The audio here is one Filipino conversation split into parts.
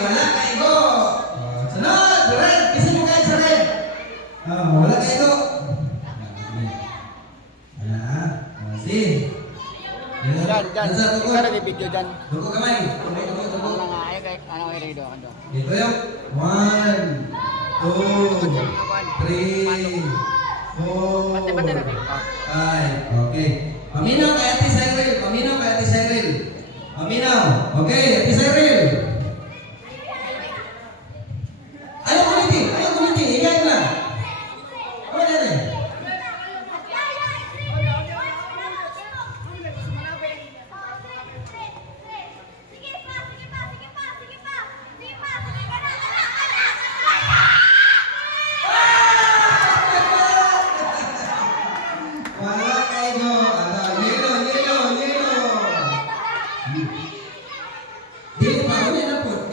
Wala kayo go. Sunod, red. Kasi mo kayo sa red. Wala kayo go. Dyan. Ikaw rin i-video dyan. Duko kamay. Ano nga, ano kayo rin doon? Dito yung 1, 2, 3, 4, 5. Okay. Paminaw kay Ate Cyril. Paminaw. Okay, Ate Cyril. Ayaw kumiti. Ikaw na. Ano na rin? Wala kayo. Yellow. Dili pa ulit na po.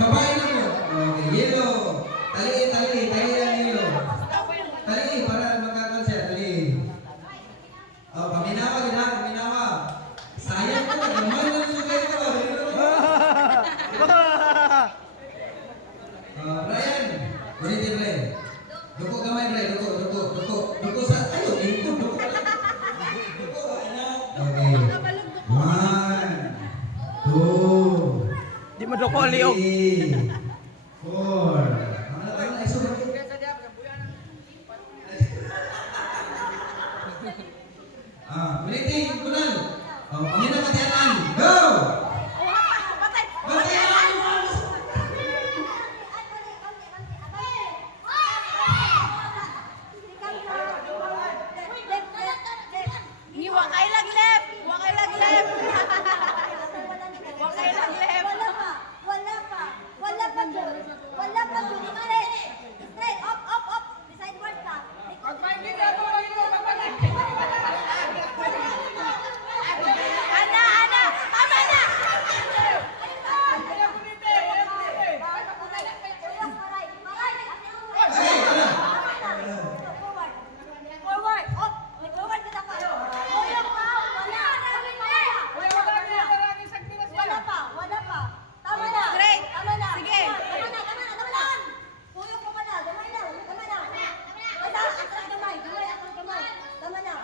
Babae na po. Okay, yellow. Tali ang yellow. Tali para magkakaroon siya. Tali. Paminawa. Sayang po. Naman lang yung kayo. Brian. Ulitin Brian. Duko kamay Brian. Duko sa... Ayaw. Duko. Okay. 1, 2, Di mo doon ko liog. 3, 4. Ulitin, kunal. Pamina katiyanan. Go! Wakay lang left. Wakay lang left. Wala pa doon. Straight. Up. Beside word ka. Ana. Tama na. Forward. Up. Forward kita pa. Wala pa. Tama na. Straight. Tama na. Sige. Tama na. Puyok ka pa na. Tama na. Atras kamay. Tama na.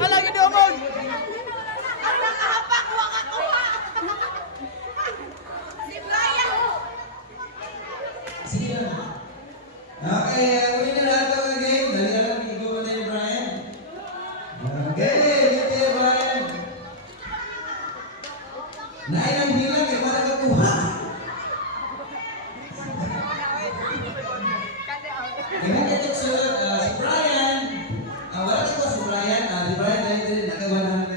Alam ka doon! Ang nakahapak, wakakuha. Si Brian. Sige na. Okay, uli na lahat ng game. Dali na lang, igo mo tayo ni Brian. Okay, dito Brian. Nailang hilang eh, para kakuha. Ganyan kayo si Brian. Wala ka po si Brian. Si Brian dahil din nagawa ng